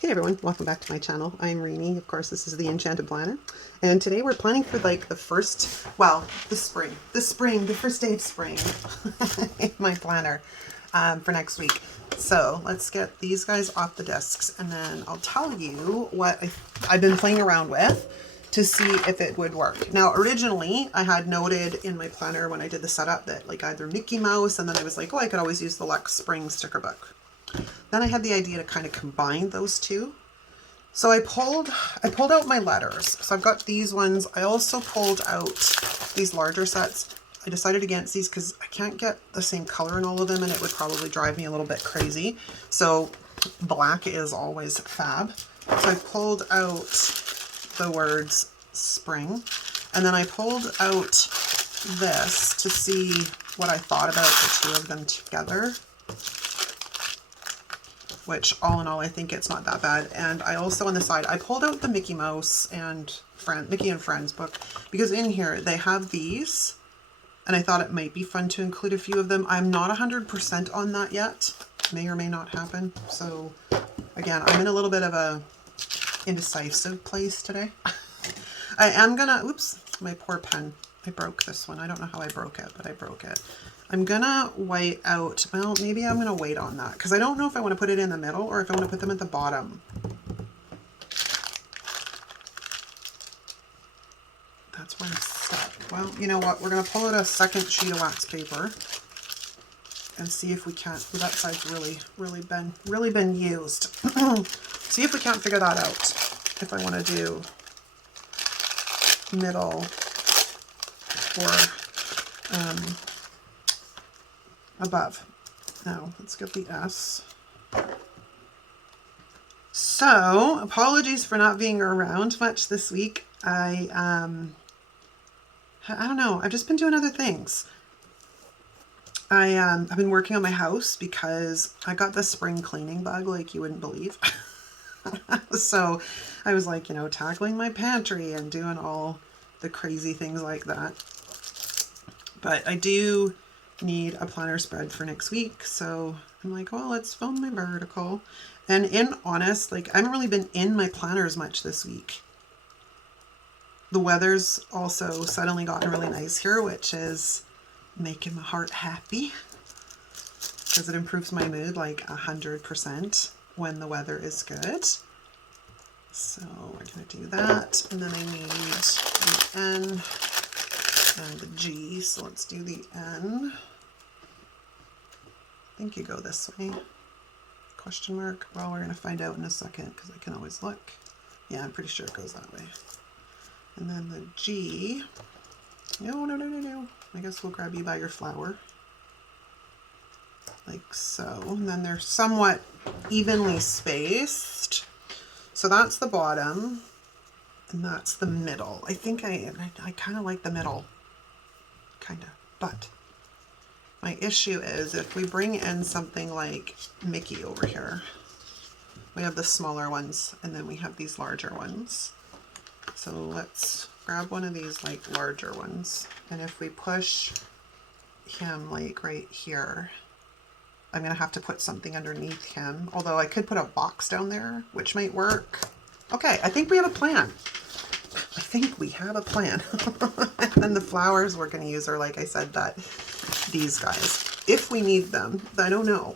Hey everyone, welcome back to my channel. I'm Rini. Of course, this is the Enchanted planner. And today we're planning for like the first, well, the first day of spring in my planner for next week. So let's get these guys off the discs and then I'll tell you what I've been playing around with to see if it would work. Now, originally I had noted in my planner when I did the setup that like either Mickey Mouse, and then I was like, oh, I could always use the Luxe Spring sticker book. Then I had the idea to kind of combine those two. So I pulled out my letters. So I've got these ones. I also pulled out these larger sets. I decided against these because I can't get the same color in all of them and it would probably drive me a little bit crazy. So black is always fab. So I pulled out the words spring, and then I pulled out this to see what I thought about the two of them together. Which all in all, I think it's not that bad. And I also on the side, I pulled out the Mickey Mouse and Mickey and Friends book, because in here they have these and I thought it might be fun to include a few of them. I'm not 100% on that yet. May or may not happen. So again, I'm in a little bit of a indecisive place today. I am gonna, oops, my poor pen. I broke this one. I don't know how I broke it, but I broke it. I'm gonna white out, well, maybe I'm gonna wait on that because I don't know if I want to put it in the middle or if I want to put them at the bottom. That's where I'm stuck. Well, you know what? We're gonna pull out a second sheet of wax paper and see if we can't, that side's really been used. See if we can't figure that out. If I want to do middle or above. Now let's get the S. So apologies for not being around much this week. I don't know. I've just been doing other things. I've been working on my house because I got the spring cleaning bug like you wouldn't believe. So I was like, you know, tackling my pantry and doing all the crazy things like that. But I do need a planner spread for next week. So I'm like, well, let's film my vertical. And in honest, like I haven't really been in my planners much this week. The weather's also suddenly gotten really nice here, which is making my heart happy because it improves my mood like 100% when the weather is good. So we're gonna do that. And then I need the N and the G. So let's do the N. I think you go this way. Question mark. Well, we're gonna find out in a second because I can always look. Yeah, I'm pretty sure it goes that way. And then the G. No. I guess we'll grab you by your flower. Like so. And then they're somewhat evenly spaced. So that's the bottom. And that's the middle. I think I kind of like the middle. Kind of. But my issue is if we bring in something like Mickey over here, we have the smaller ones and then we have these larger ones. So let's grab one of these like larger ones. And if we push him like right here, I'm going to have to put something underneath him. Although I could put a box down there, which might work. Okay, I think we have a plan. I think we have a plan. And then the flowers we're going to use are, like I said, these guys. If we need them, I don't know.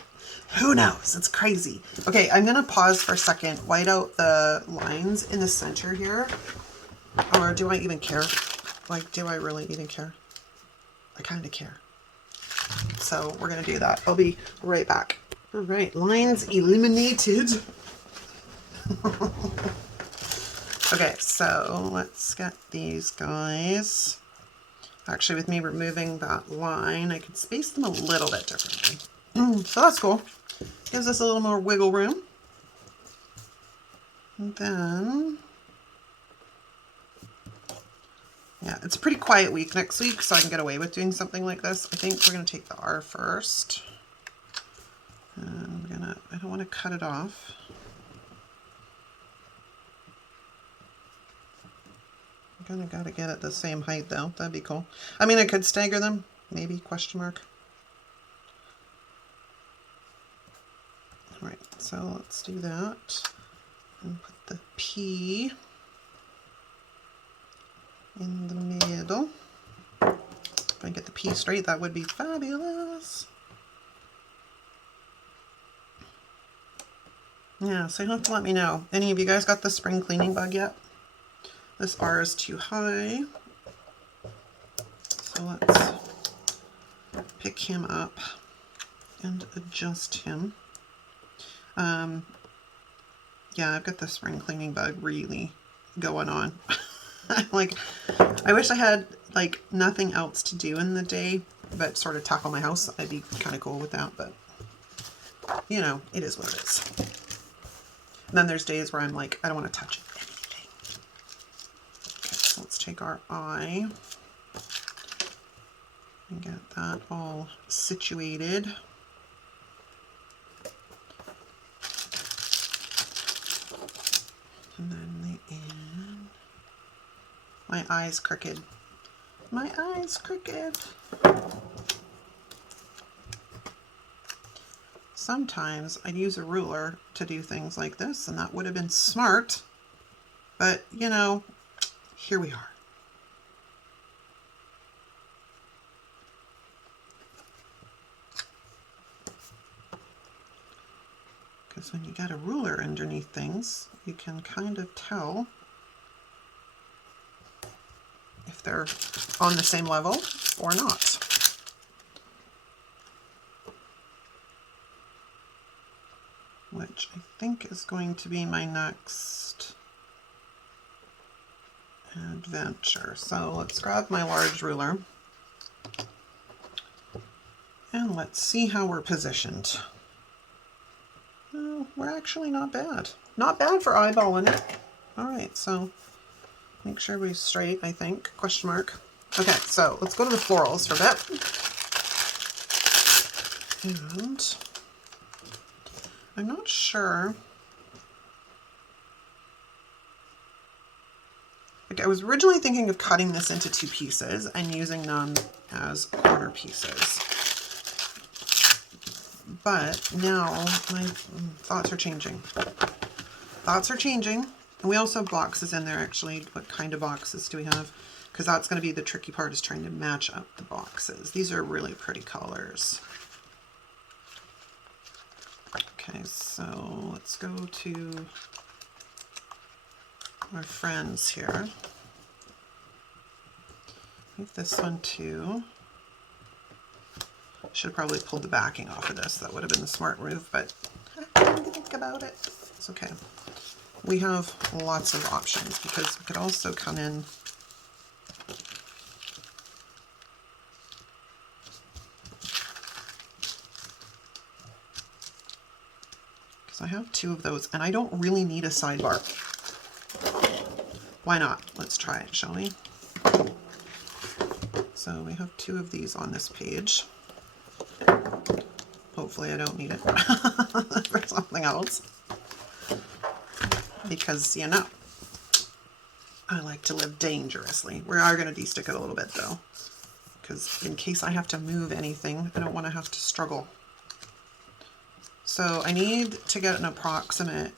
Who knows? It's crazy. Okay, I'm going to pause for a second, white out the lines in the center here. Or do I even care? Like, do I really even care? I kind of care. So we're going to do that. I'll be right back. All right, lines eliminated. Okay, so let's get these guys. Actually, with me removing that line, I can space them a little bit differently. So that's cool. Gives us a little more wiggle room. And then, yeah, it's a pretty quiet week next week, so I can get away with doing something like this. I think we're going to take the R first. And I don't want to cut it off. Kind of got to get it the same height though. That'd be cool. I mean, I could stagger them, maybe, question mark. All right, so let's do that. And put the P in the middle. If I get the P straight, that would be fabulous. Yeah, so you'll have to let me know. Any of you guys got the spring cleaning bug yet? This R is too high. So let's pick him up and adjust him. Yeah, I've got the spring cleaning bug really going on. Like, I wish I had like nothing else to do in the day but sort of tackle my house. I'd be kind of cool with that, but you know, it is what it is. And then there's days where I'm like, I don't want to touch anything. Okay, so let's take our eye and get that all situated. And then the end. My eye's crooked. My eye's crooked. Sometimes I'd use a ruler to do things like this, and that would have been smart. But, you know, here we are. Because when you got a ruler underneath things, you can kind of tell if they're on the same level or not. Which I think is going to be my next adventure. So let's grab my large ruler and let's see how we're positioned. Oh, we're actually not bad. Not bad for eyeballing it. All right, so make sure we're straight, I think, question mark. Okay, so let's go to the florals for a bit. And I'm not sure. Like, I was originally thinking of cutting this into 2 pieces and using them as corner pieces. But now my thoughts are changing. Thoughts are changing. And we also have boxes in there, actually. What kind of boxes do we have? Because that's going to be the tricky part, is trying to match up the boxes. These are really pretty colors. Okay, so let's go to our friends here. I think this one too. Should have probably pulled the backing off of this. That would have been the smart move, but I didn't think about it. It's okay. We have lots of options because we could also come in because I have 2 of those and I don't really need a sidebar. Why not? Let's try it, shall we? So we have 2 of these on this page. Hopefully I don't need it for something else. Because, you know, I like to live dangerously. We are going to de-stick it a little bit though. Because in case I have to move anything, I don't want to have to struggle. So I need to get an approximate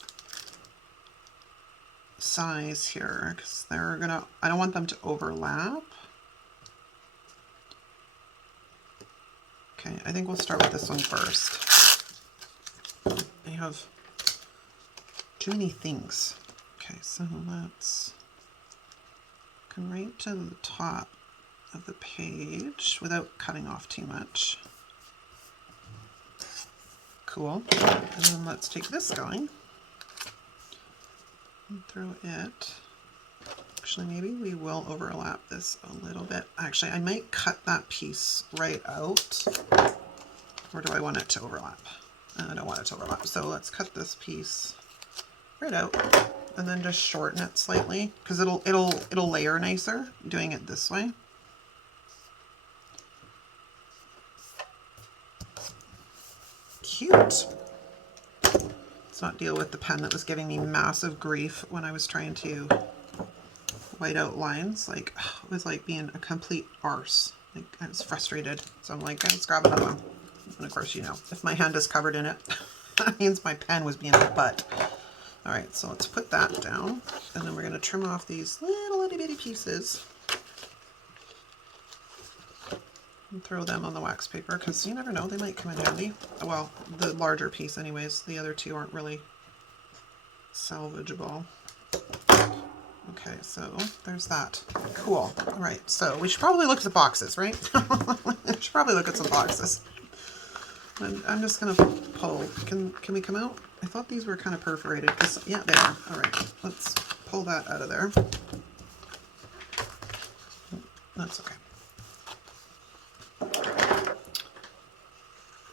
size here because they're gonna, I don't want them to overlap. Okay, I think we'll start with this one first. I have too many things. Okay, so let's come right to the top of the page without cutting off too much. Cool. And then let's take this going and throw it. Actually, maybe we will overlap this a little bit. Actually, I might cut that piece right out. Or do I want it to overlap? I don't want it to overlap. So let's cut this piece right out and then just shorten it slightly because it'll layer nicer doing it this way. Cute. Let's not deal with the pen that was giving me massive grief when I was trying to white out lines. Like, it was like being a complete arse. Like, I was frustrated. So I'm like, let's grab another one. And of course, you know, if my hand is covered in it, that means my pen was being a butt. All right, so let's put that down, and then we're going to trim off these little itty bitty pieces and throw them on the wax paper, because you never know, they might come in handy. Well, the larger piece anyways, the other two aren't really salvageable. Okay, so there's that. Cool. All right, so we should probably look at the boxes, right? We should probably look at some boxes. And I'm just gonna pull. Can we come out? I thought these were kind of perforated. Yeah, they are. All right, let's pull that out of there. That's okay.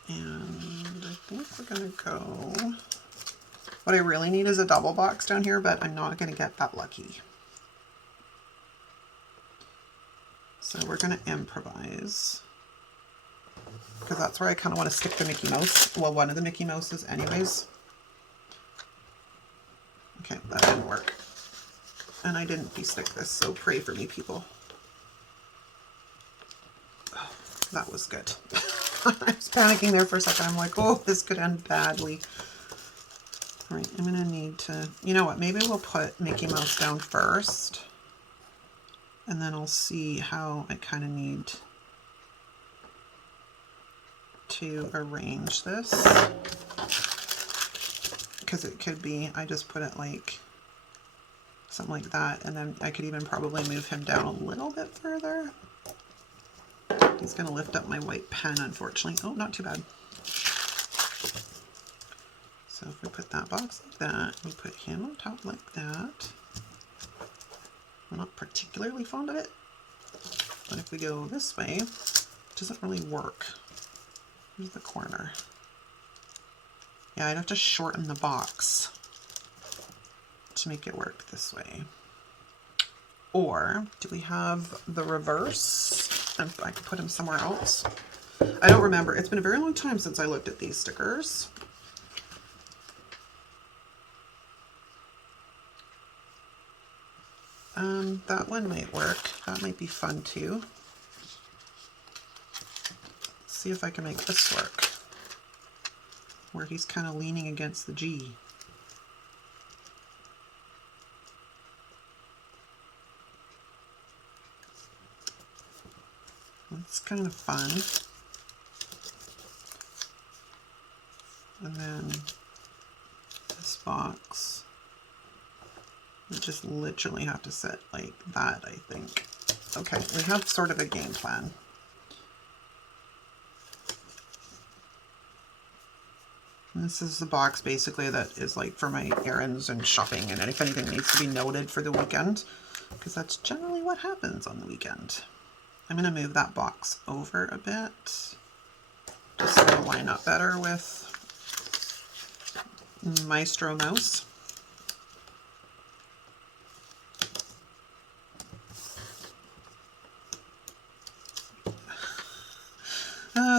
And I think we're gonna go. What I really need is a double box down here, but I'm not gonna get that lucky. So we're gonna improvise, because that's where I kind of want to stick the Mickey Mouse. Well, one of the Mickey Mouses anyways. Okay, that didn't work. And I didn't de-stick this, so pray for me, people. Oh, that was good. I was panicking there for a second. I'm like, oh, this could end badly. All right, I'm gonna need to, you know what, maybe we'll put Mickey Mouse down first, and then I'll see how I kind of need to arrange this, because it could be I just put it like something like that, and then I could even probably move him down a little bit further. He's going to lift up my white pen, unfortunately. Oh, not too bad. So if we put that box like that, we put him on top like that. I'm not particularly fond of it, but if we go this way, it doesn't really work. Here's the corner. Yeah, I'd have to shorten the box to make it work this way. Or do we have the reverse? And I could put him somewhere else. I don't remember. It's been a very long time since I looked at these stickers. That one might work. That might be fun too. Let's see if I can make this work, where he's kind of leaning against the G. It's kind of fun. And then this box, you just literally have to sit like that, I think. Okay, we have sort of a game plan. And this is the box basically that is like for my errands and shopping, and if anything needs to be noted for the weekend, because that's generally what happens on the weekend. I'm going to move that box over a bit, just so it'll line up better with Maestro Mouse.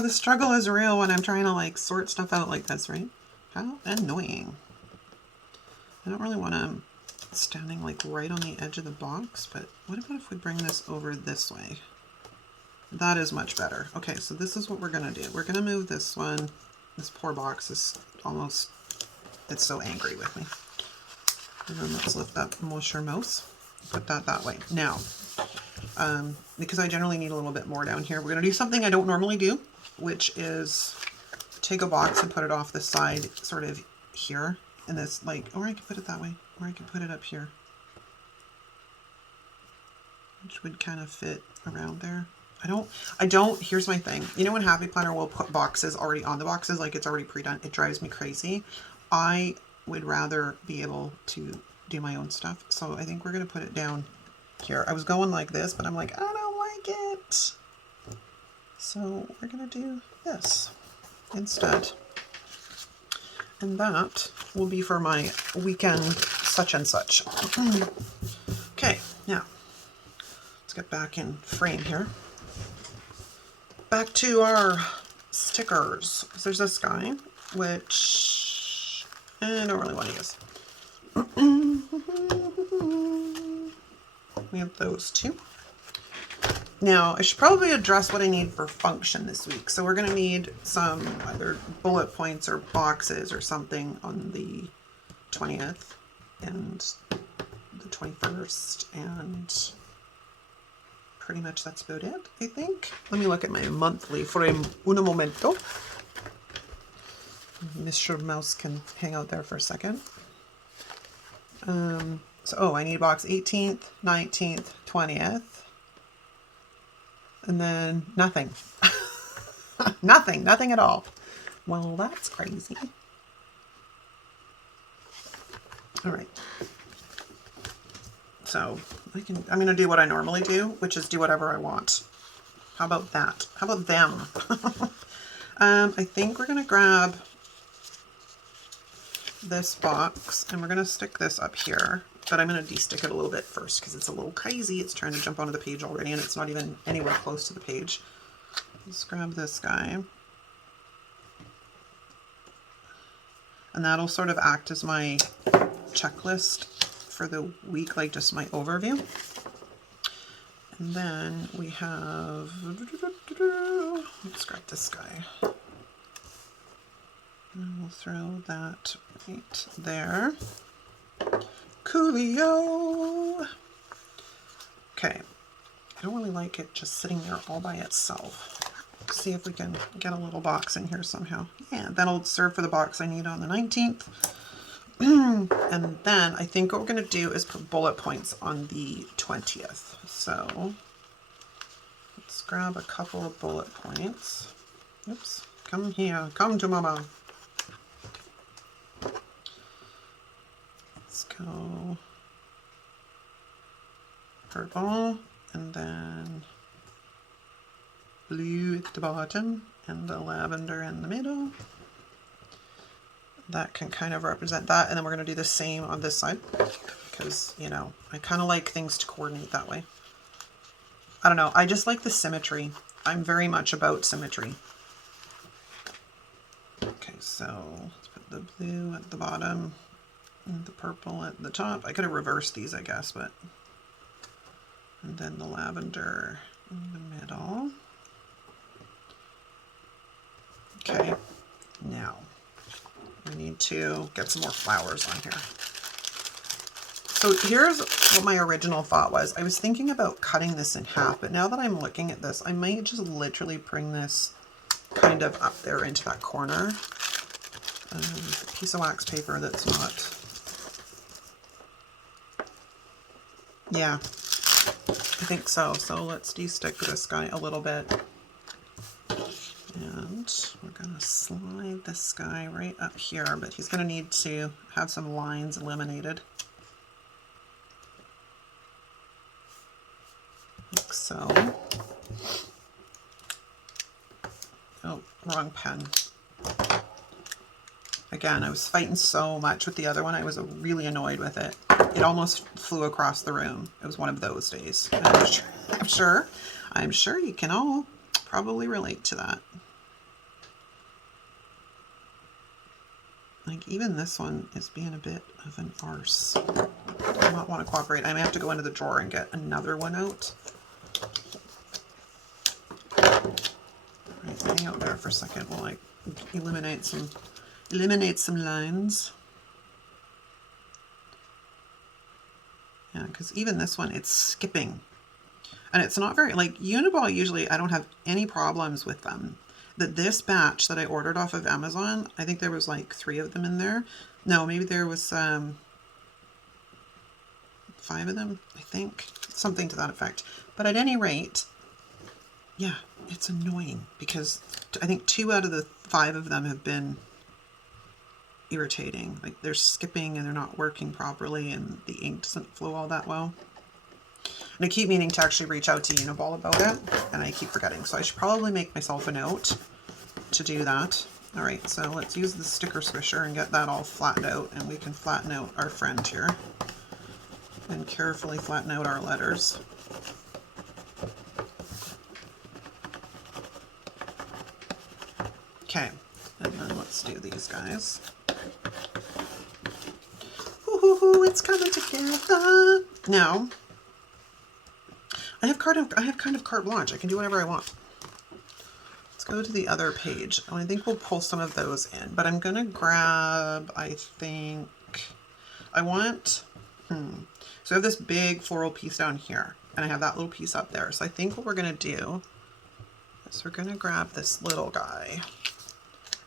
The struggle is real when I'm trying to like sort stuff out like this, right? How annoying. I don't really want him standing like right on the edge of the box, but what about if we bring this over this way? That is much better. Okay, so this is what we're gonna do. We're gonna move this one. This poor box is almost, it's so angry with me. And then let's lift up Monsieur Mouse. Put that way. Now, because I generally need a little bit more down here, we're gonna do something I don't normally do, which is take a box and put it off the side, sort of here. And this, like, or I could put it that way, or I could put it up here, which would kind of fit around there. I don't, here's my thing. You know when Happy Planner will put boxes already on the boxes, like it's already pre-done, it drives me crazy. I would rather be able to do my own stuff. So I think we're going to put it down here. I was going like this, but I'm like, I don't like it. So we're going to do this instead. And that will be for my weekend such and such. Okay, now let's get back in frame here. Back to our stickers. So there's this guy, which I don't really want to use. We have those two. Now, I should probably address what I need for function this week. So we're going to need some either bullet points or boxes or something on the 20th. and the 21st, and pretty much that's about it, I think. Let me look at my monthly frame. Un momento. Mr. Mouse can hang out there for a second. So, I need a box 18th, 19th, 20th, and then nothing. Nothing at all. Well, that's crazy. All right. So I'm gonna do what I normally do, which is do whatever I want. How about that? How about them? I think we're gonna grab this box and we're gonna stick this up here, but I'm gonna de-stick it a little bit first because it's a little crazy. It's trying to jump onto the page already and it's not even anywhere close to the page. Let's grab this guy. And that'll sort of act as my checklist for the week, like just my overview. And then we have, let's grab this guy. And we'll throw that right there. Coolio. Okay. I don't really like it just sitting there all by itself. See if we can get a little box in here somehow. Yeah, that'll serve for the box I need on the 19th. And then I think what we're going to do is put bullet points on the 20th. So let's grab a couple of bullet points. Oops, come here, come to mama. Let's go purple and then blue at the bottom and the lavender in the middle. That can kind of represent that, and then we're going to do the same on this side because, you know, I kind of like things to coordinate that way. I don't know, I just like the symmetry. I'm very much about symmetry. Okay, so let's put the blue at the bottom and the purple at the top. I could have reversed these, I guess, but... And then the lavender in the middle. Okay, now we need to get some more flowers on here. So here's what my original thought was. I was thinking about cutting this in half, but now that I'm looking at this, I might just literally bring this kind of up there into that corner. A piece of wax paper that's not... Yeah, I think so. So let's de-stick this guy a little bit. And we're going to slide this guy right up here, but he's going to need to have some lines eliminated. Like so. Oh, wrong pen. Again, I was fighting so much with the other one. I was really annoyed with it. It almost flew across the room. It was one of those days. I'm sure you can all probably relate to that. Like, even this one is being a bit of an arse. I do not want to cooperate. I may have to go into the drawer and get another one out. Alright, hang out there for a second while I eliminate some lines. Yeah, because even this one, it's skipping. And it's not very, like, Uniball, usually I don't have any problems with them. This batch that I ordered off of Amazon, I think there was like 3 of them in there. No, maybe there was 5 of them, I think. Something to that effect. But at any rate, yeah, it's annoying because I think 2 out of the 5 of them have been irritating. Like, they're skipping and they're not working properly and the ink doesn't flow all that well. And I keep meaning to actually reach out to Uniball about it, and I keep forgetting. So I should probably make myself a note to do that. All right, so let's use the sticker swisher and get that all flattened out, and we can flatten out our friend here and carefully flatten out our letters. Okay, and then let's do these guys. Ooh, it's coming together. Now, I have kind of carte blanche. I can do whatever I want. Let's go to the other page. I think we'll pull some of those in, but I'm gonna grab, I think I want, so I have this big floral piece down here, and I have that little piece up there. So I think what we're going to do is we're going to grab this little guy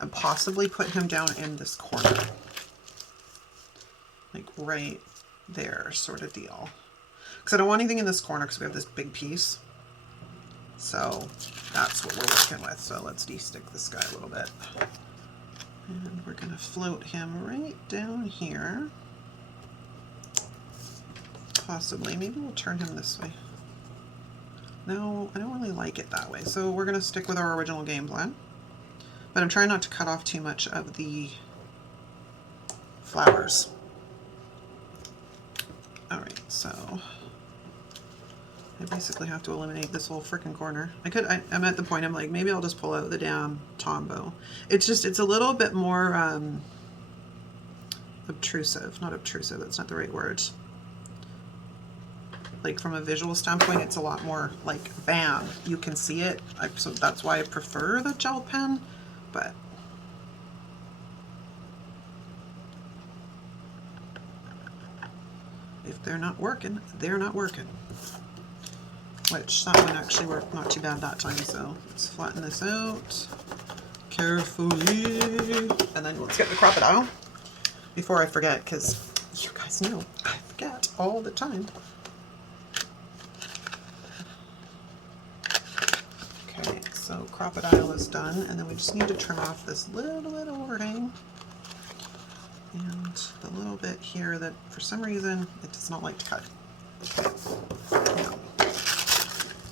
and possibly put him down in this corner. Like right there sort of deal. Because I don't want anything in this corner because we have this big piece. So that's what we're working with. So let's de-stick this guy a little bit. And we're going to float him right down here. Possibly. Maybe we'll turn him this way. No, I don't really like it that way. So we're going to stick with our original game plan. But I'm trying not to cut off too much of the flowers. Alright, so I basically have to eliminate this whole freaking corner. I'm at the point I'm like, maybe I'll just pull out the damn Tombow. It's a little bit more obtrusive. Not obtrusive, that's not the right word. Like from a visual standpoint, it's a lot more like, bam, you can see it. So that's why I prefer the gel pen, but if they're not working, they're not working. Which that one actually worked not too bad that time, so let's flatten this out carefully. And then let's get the crocodile before I forget, because you guys know I forget all the time. Okay, so crocodile is done, and then we just need to trim off this little bit overhang. And the little bit here that for some reason it does not like to cut. Okay. Now,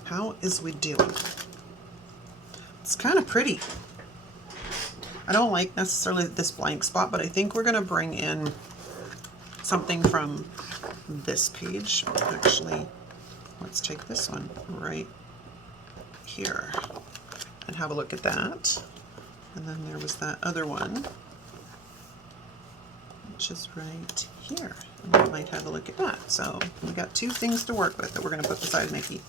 how is we doing? It's kind of pretty. I don't like necessarily this blank spot, but I think we're going to bring in something from this page. Actually, let's take this one right here and have a look at that. And then there was that other one, which is right here. And we might have a look at that. So we got two things to work with that we're going to put beside Mickey.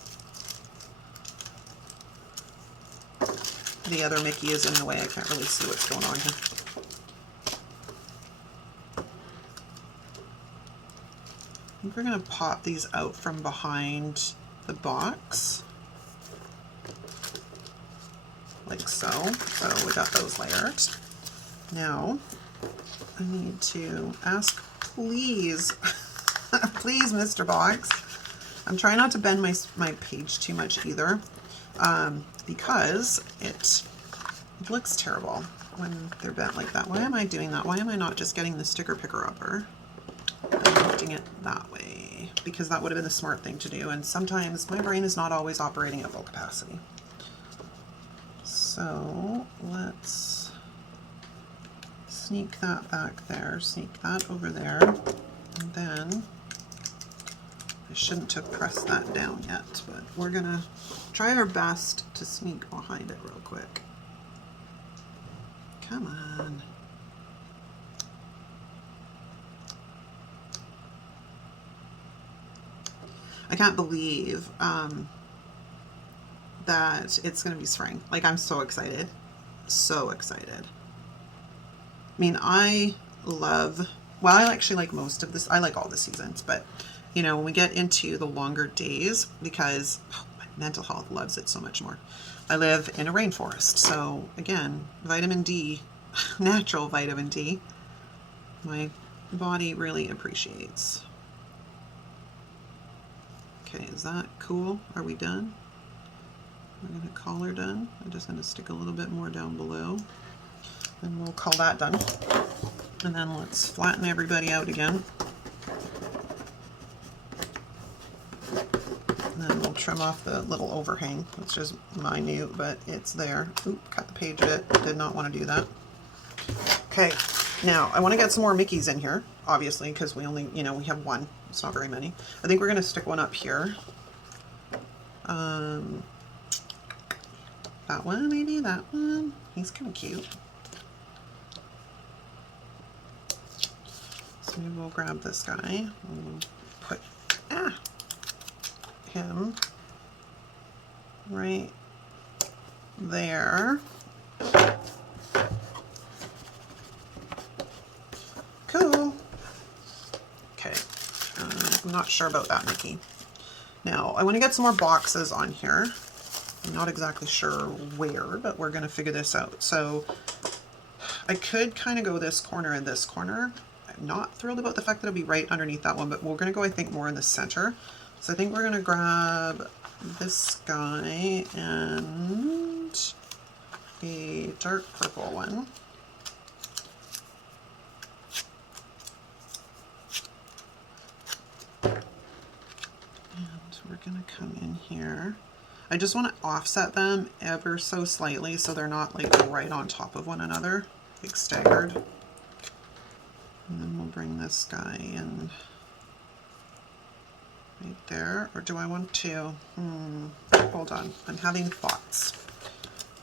The other Mickey is in the way. I can't really see what's going on here. I think we're going to pop these out from behind the box. Like so. So we got those layered. Now, I need to ask, please, please, Mr. Box. I'm trying not to bend my page too much either, because it looks terrible when they're bent like that. Why am I doing that? Why am I not just getting the sticker picker upper and lifting it that way? Because that would have been the smart thing to do, and sometimes my brain is not always operating at full capacity. So let's sneak that back there, sneak that over there, and then I shouldn't have pressed that down yet, but we're gonna try our best to sneak behind it real quick. Come on. I can't believe that it's gonna be spring. Like, I'm so excited. So excited. I mean, I love, well, I actually like most of this. I like all the seasons, but you know, when we get into the longer days, because my mental health loves it so much more. I live in a rainforest, so again, vitamin D, natural vitamin D, my body really appreciates. Okay, is that cool? Are we done? We're going to call her done. I'm just going to stick a little bit more down below, and we'll call that done. And then let's flatten everybody out again. And then we'll trim off the little overhang. It's just minute, but it's there. Oop, cut the page bit. Did not want to do that. Okay, now I want to get some more Mickeys in here, obviously, because we only, you know, we have one. It's not very many. I think we're going to stick one up here. That one, maybe that one. He's kind of cute. So maybe we'll grab this guy. We'll put him right there. Cool. I'm not sure about that, Mickey. Now, I want to get some more boxes on here. I'm not exactly sure where, but we're going to figure this out. So I could kind of go this corner and this corner. I'm not thrilled about the fact that it'll be right underneath that one, but we're going to go, I think, more in the center. So I think we're going to grab this guy and a dark purple one. And we're going to come in here. I just want to offset them ever so slightly so they're not like right on top of one another, like staggered. And then we'll bring this guy in right there. Or do I want to? Hold on. I'm having thoughts.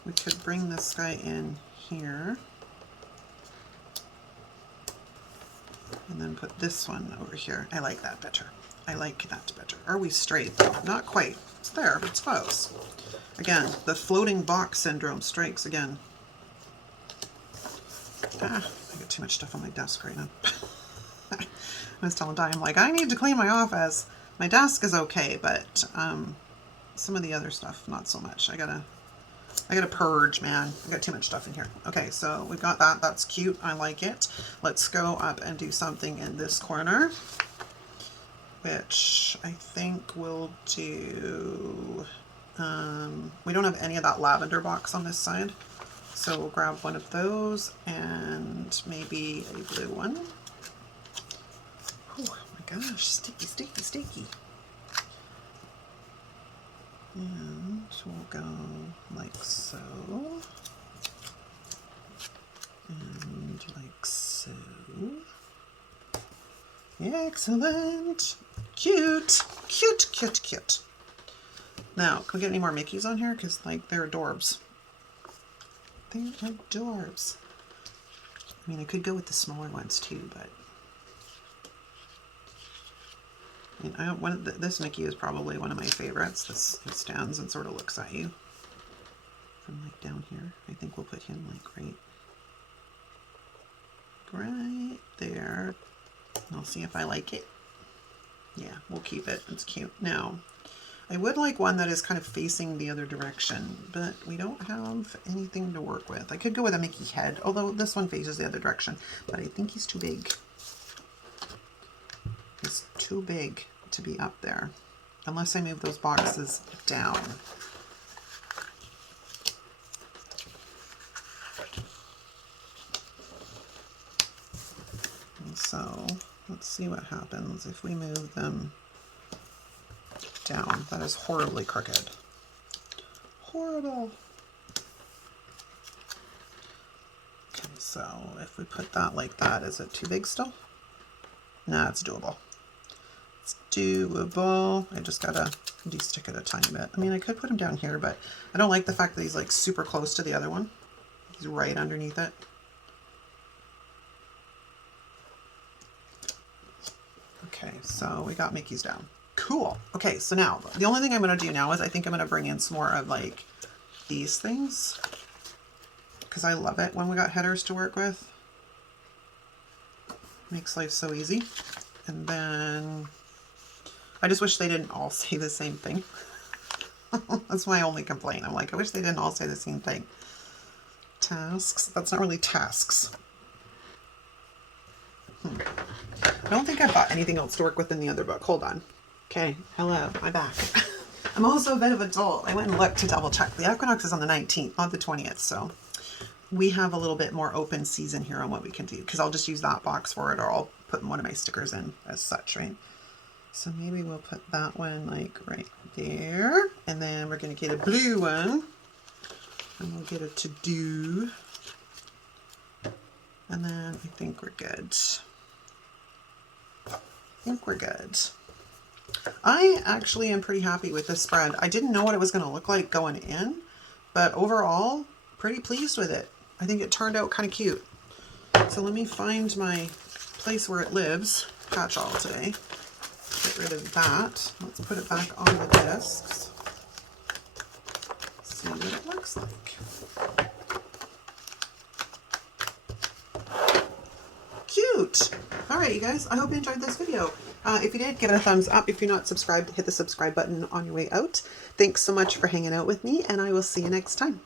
We could bring this guy in here. And then put this one over here. I like that better. I like that better. Are we straight though? Not quite. It's there, but it's close. Again, the floating box syndrome strikes again. I got too much stuff on my desk right now. I was telling Di, I'm like, I need to clean my office. My desk is okay, but some of the other stuff, not so much. I gotta purge, man. I got too much stuff in here. Okay, so we've got that. That's cute. I like it. Let's go up and do something in this corner, which I think we'll do. We don't have any of that lavender box on this side. So we'll grab one of those and maybe a blue one. Oh my gosh, sticky, sticky, sticky. And we'll go like so. And like so. Excellent. Cute, cute, cute, cute. Now, can we get any more Mickeys on here? Because, like, they're adorbs. They're adorbs. I mean, I could go with the smaller ones too, but I mean, this Mickey is probably one of my favorites. This he stands and sort of looks at you from like down here. I think we'll put him like right there. I'll see if I like it. Yeah, we'll keep it. It's cute. Now, I would like one that is kind of facing the other direction, but we don't have anything to work with. I could go with a Mickey head, although this one faces the other direction, but I think he's too big. He's too big to be up there, unless I move those boxes down. And so, let's see what happens if we move them down. That is horribly crooked. Horrible. Okay, so if we put that like that, is it too big still? Nah, it's doable. It's doable. I just gotta de-stick it a tiny bit. I mean, I could put him down here, but I don't like the fact that he's like super close to the other one. He's right underneath it. Okay, so we got Mickey's down. Cool. Okay, so now the only thing I'm going to do now is I think I'm going to bring in some more of like these things because I love it when we got headers to work with. Makes life so easy. And then I just wish they didn't all say the same thing. That's my only complaint. I'm like, I wish they didn't all say the same thing. Tasks. That's not really tasks. I don't think I've got anything else to work with in the other book. Hold on. Okay, hello, I'm back. I'm also a bit of a dolt. I went and looked to double check. The equinox is on the 19th, not the 20th, so we have a little bit more open season here on what we can do, because I'll just use that box for it, or I'll put one of my stickers in as such, right? So maybe we'll put that one like right there, and then we're going to get a blue one, and we'll get a to-do, and then I think we're good. I think we're good. I actually am pretty happy with this spread. I didn't know what it was going to look like going in, but overall, pretty pleased with it. I think it turned out kind of cute. So let me find my place where it lives, catch-all today. Get rid of that. Let's put it back on the discs. See what it looks like. Cute! Alright, you guys, I hope you enjoyed this video. If you did, give it a thumbs up. If you're not subscribed, hit the subscribe button on your way out. Thanks so much for hanging out with me, and I will see you next time.